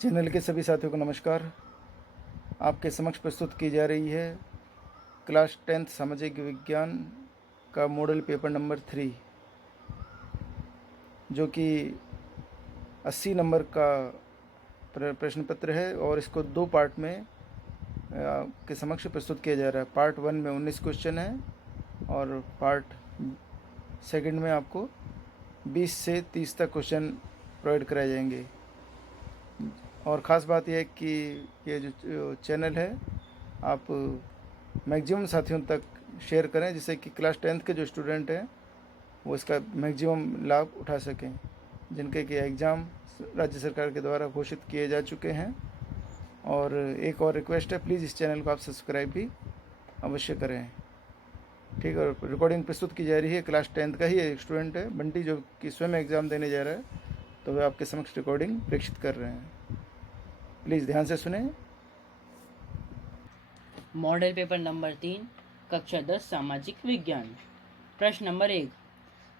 Channel के सभी साथियों को नमस्कार। आपके समक्ष प्रस्तुत की जा रही है क्लास 10th सामाजिक विज्ञान का मॉडल पेपर नंबर 3, जो कि 80 नंबर का प्रश्न पत्र है और इसको 2 पार्ट में आपके समक्ष प्रस्तुत किया जा रहा है। पार्ट 1 में 19 क्वेश्चन है और पार्ट सेकंड में आपको 20 से 30 तक क्वेश्चन प्रोवाइड कराए जाएंगे। और ख़ास बात यह है कि ये जो चैनल है आप मैक्सिमम साथियों तक शेयर करें, जिससे कि क्लास 10th के जो स्टूडेंट हैं वो इसका मैक्सिमम लाभ उठा सकें, जिनके कि एग्ज़ाम राज्य सरकार के द्वारा घोषित किए जा चुके हैं। और एक और रिक्वेस्ट है, प्लीज़ इस चैनल को आप सब्सक्राइब भी अवश्य करें। ठीक है। और रिकॉर्डिंग प्रस्तुत की जा रही है, क्लास 10th का ही एक स्टूडेंट है बंटी, जो कि स्वयं एग्ज़ाम देने जा रहा है, तो वे आपके समक्ष रिकॉर्डिंग प्रेषित कर रहे हैं। प्लीज़ ध्यान से सुने। मॉडल पेपर नंबर 3 कक्षा 10 सामाजिक विज्ञान। प्रश्न नंबर 1,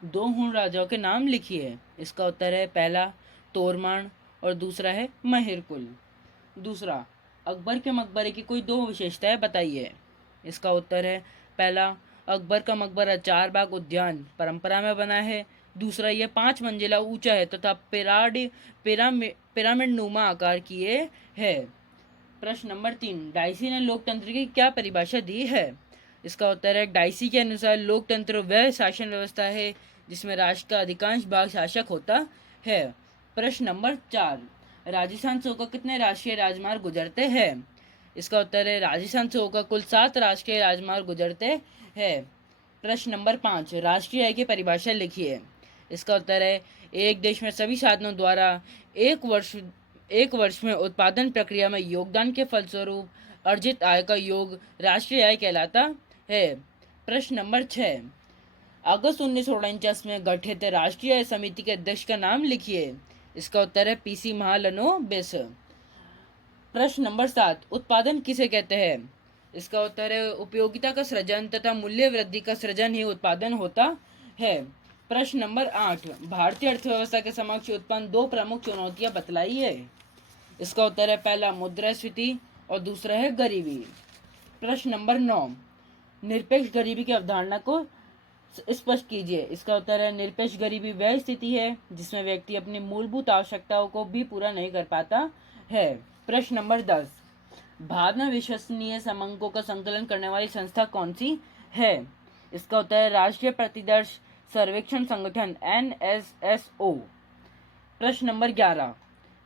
2 हुन राजाओं के नाम लिखिए। इसका उत्तर है पहला तोरमान और दूसरा है महिरकुल। दूसरा, अकबर के मकबरे की कोई 2 विशेषताएं बताइए। इसका उत्तर है पहला, अकबर का मकबरा 4 बाग उद्यान परंपरा में बना है। दूसरा, यह 5 मंजिला ऊंचा है तथा पिरामिड नुमा आकार की है। प्रश्न नंबर 3, डाइसी ने लोकतंत्र की क्या परिभाषा दी है। इसका उत्तर है डाइसी के अनुसार लोकतंत्र वह शासन व्यवस्था है जिसमें राष्ट्र का अधिकांश भाग शासक होता है। प्रश्न नंबर 4, राजस्थान से होकर कितने राष्ट्रीय राजमार्ग गुजरते हैं। इसका उत्तर है राजस्थान से होकर कुल 7 राष्ट्रीय राजमार्ग गुजरते हैं। प्रश्न नंबर 5, राष्ट्रीय आय की परिभाषा लिखिए। इसका उत्तर है एक देश में सभी साधनों द्वारा एक वर्ष में उत्पादन प्रक्रिया में योगदान के फलस्वरूप अर्जित आय का योग राष्ट्रीय आय कहलाता है। प्रश्न नंबर 6, अगस्त 1949 में गठित राष्ट्रीय समिति के अध्यक्ष का नाम लिखिए। इसका उत्तर है पीसी महालनोबिस। प्रश्न नंबर 7, उत्पादन किसे कहते हैं। इसका उत्तर है उपयोगिता का सृजन तथा मूल्य वृद्धि का सृजन ही उत्पादन होता है। प्रश्न नंबर 8, भारतीय अर्थव्यवस्था के समक्ष उत्पन्न 2 प्रमुख चुनौतियां बतलाइए। इसका उत्तर है पहला मुद्रास्फीति और दूसरा है गरीबी। प्रश्न नंबर 9, निरपेक्ष गरीबी की अवधारणा को स्पष्ट कीजिए। इसका उत्तर है निरपेक्ष गरीबी वह स्थिति है जिसमें व्यक्ति अपनी मूलभूत आवश्यकताओं को भी पूरा नहीं कर पाता है। प्रश्न नंबर 10, भावना विश्वसनीय समंकों का संकलन करने वाली संस्था कौन सी है। इसका उत्तर है राष्ट्रीय प्रतिदर्श सर्वेक्षण संगठन NSSO। प्रश्न नंबर 11,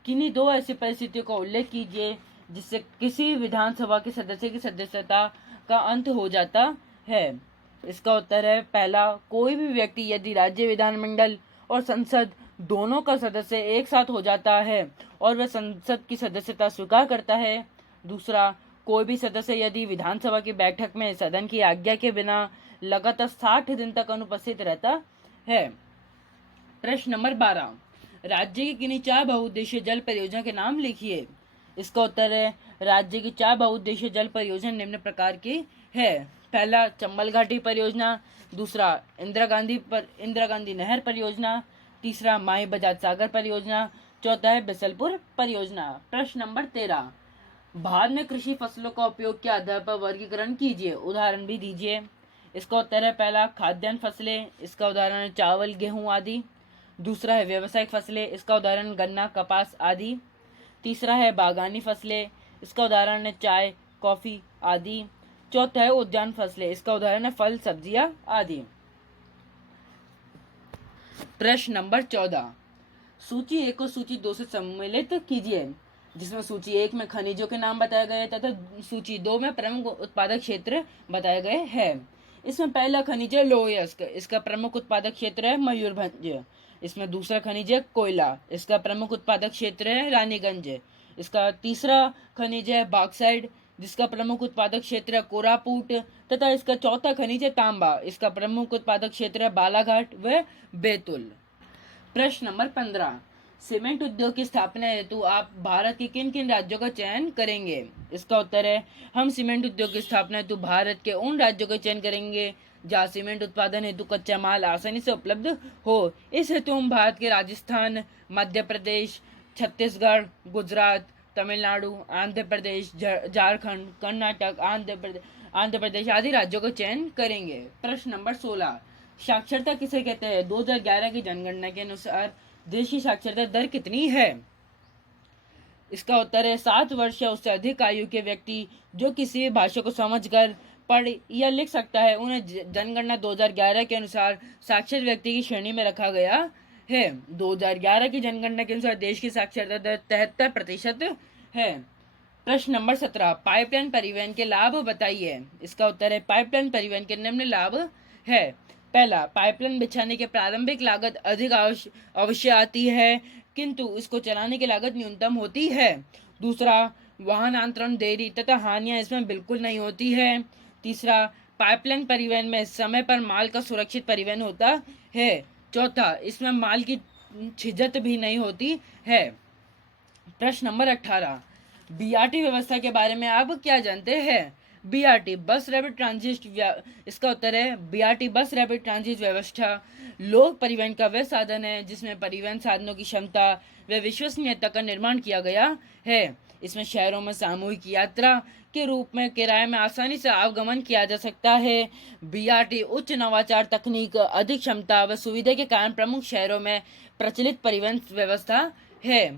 किन्हीं 2 ऐसी परिस्थितियों का उल्लेख कीजिए जिससे किसी विधानसभा के सदस्य की सदस्यता का अंत हो जाता है। इसका उत्तर है पहला, कोई भी व्यक्ति यदि राज्य विधानमंडल और संसद दोनों का सदस्य एक साथ हो जाता है और वह संसद की सदस्यता स्वीकार करता है। दूसरा, कोई भी सदस्य यदि विधानसभा की बैठक में सदन की आज्ञा के बिना लगातार 60 दिन तक अनुपस्थित रहता है। प्रश्न नंबर 12, राज्य की किन्हीं 4 बहुउद्देशीय जल परियोजना के नाम लिखिए। इसका उत्तर है राज्य की 4 बहुउद्देशीय जल परियोजना निम्न प्रकार की है। पहला, चंबल घाटी परियोजना। दूसरा, इंदिरा गांधी नहर परियोजना। तीसरा, माही बजाज सागर परियोजना। चौथा है बिसलपुर परियोजना। प्रश्न नंबर 13, भारत में कृषि फसलों का उपयोग के आधार पर वर्गीकरण कीजिए, उदाहरण भी दीजिए। इसका उत्तर है पहला, खाद्यान्न फसलें। इसका उदाहरण है चावल, गेहूं आदि। दूसरा है व्यावसायिक फसलें। इसका उदाहरण गन्ना, कपास आदि। तीसरा है बागानी फसलें। इसका उदाहरण है चाय, कॉफी आदि। चौथा है उद्यान फसलें। इसका उदाहरण है फल, सब्जियां आदि। प्रश्न नंबर 14, सूची 1 को सूची 2 से सम्मिलित कीजिए, जिसमें सूची 1 में खनिजों के नाम बताए गए तथा सूची 2 में प्रमुख उत्पादक क्षेत्र बताए गए हैं। इसमें पहला खनिज है लोहयस्क। इसका प्रमुख उत्पादक क्षेत्र है मयूरभंज। इसमें दूसरा खनिज है कोयला। इसका प्रमुख उत्पादक क्षेत्र है रानीगंज। इसका तीसरा खनिज है बॉक्साइट, जिसका प्रमुख उत्पादक क्षेत्र है कोरापुट। तथा इसका चौथा खनिज है तांबा। इसका प्रमुख उत्पादक क्षेत्र है बालाघाट व बैतूल। प्रश्न नंबर 15, सीमेंट उद्योग की स्थापना हेतु आप भारत के किन किन राज्यों का चयन करेंगे। इसका उत्तर है हम सीमेंट उद्योग की स्थापना हेतु भारत के उन राज्यों का चयन करेंगे जहां सीमेंट उत्पादन हेतु कच्चा माल आसानी से उपलब्ध हो। इस हेतु हम भारत के राजस्थान, मध्य प्रदेश, छत्तीसगढ़, गुजरात, तमिलनाडु, आंध्र प्रदेश, झारखंड, कर्नाटक, आंध्र प्रदेश आदि राज्यों का चयन करेंगे। प्रश्न नंबर 16, साक्षरता किसे कहते हैं? 2011 की जनगणना के अनुसार देश की साक्षरता दर कितनी है? इसका उत्तर है 7 वर्ष या उससे अधिक आयु के व्यक्ति जो किसी भी भाषा को समझकर पढ़ या लिख सकता है, उन्हें जनगणना 2011 के अनुसार साक्षर व्यक्ति की श्रेणी में रखा गया है। 2011 की जनगणना के अनुसार देश की साक्षरता दर 73% है। प्रश्न नंबर 17, पाइपलाइन परिवहन के लाभ बताइए। इसका उत्तर है पाइपलाइन परिवहन के निम्न लाभ है। पहला, पाइपलाइन बिछाने की प्रारंभिक लागत अधिक अवश्य आती है, किंतु इसको चलाने की लागत न्यूनतम होती है। दूसरा, वाहन आंतरण देरी तथा हानियां इसमें बिल्कुल नहीं होती है। तीसरा, पाइपलाइन परिवहन में समय पर माल का सुरक्षित परिवहन होता है। चौथा, इसमें माल की छिजत भी नहीं होती है। प्रश्न नंबर 18, बीआरटी व्यवस्था के बारे में आप क्या जानते हैं? बीआरटी बस रैपिड ट्रांजिट, इसका उत्तर है बीआरटी बस रैपिड ट्रांजिट व्यवस्था लोक परिवहन का वह साधन है जिसमें परिवहन साधनों की क्षमता व विश्वसनीयता का निर्माण किया गया है। इसमें शहरों में सामूहिक यात्रा के रूप में किराए में आसानी से आवागमन किया जा सकता है। बीआरटी उच्च नवाचार तकनीक, अधिक क्षमता व सुविधा के कारण प्रमुख शहरों में प्रचलित परिवहन व्यवस्था है।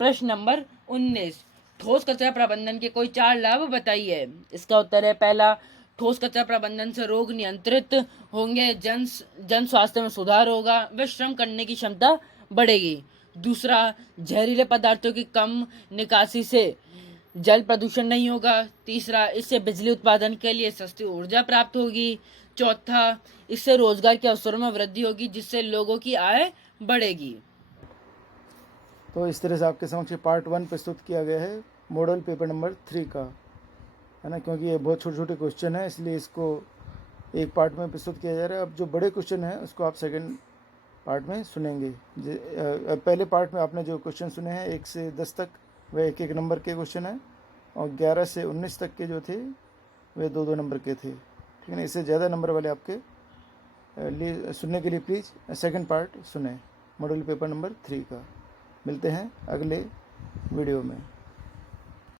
प्रश्न नंबर 19, ठोस कचरा प्रबंधन के कोई 4 लाभ बताइए। इसका उत्तर है पहला, ठोस कचरा प्रबंधन से रोग नियंत्रित होंगे, जन स्वास्थ्य में सुधार होगा व श्रम करने की क्षमता बढ़ेगी। दूसरा, जहरीले पदार्थों की कम निकासी से जल प्रदूषण नहीं होगा। तीसरा, इससे बिजली उत्पादन के लिए सस्ती ऊर्जा प्राप्त होगी। चौथा, इससे रोजगार के अवसरों में वृद्धि होगी जिससे लोगों की आय बढ़ेगी। तो इस तरह से आपके समक्ष पार्ट 1 प्रस्तुत किया गया है मॉडल पेपर नंबर 3 का, है ना। क्योंकि ये बहुत छोटे छोटे क्वेश्चन हैं, इसलिए इसको एक पार्ट में प्रस्तुत किया जा रहा है। अब जो बड़े क्वेश्चन हैं उसको आप सेकंड पार्ट में सुनेंगे। पहले पार्ट में आपने जो क्वेश्चन सुने हैं 1 से 10 तक वह 1-1 नंबर के क्वेश्चन हैं, और 11 से 19 तक के जो थे वे 2-2 नंबर के थे, ठीक है ना। इससे ज़्यादा नंबर वाले आपके लिए सुनने के लिए प्लीज़ सेकंड पार्ट सुने मॉडल पेपर नंबर 3 का। मिलते हैं अगले वीडियो में।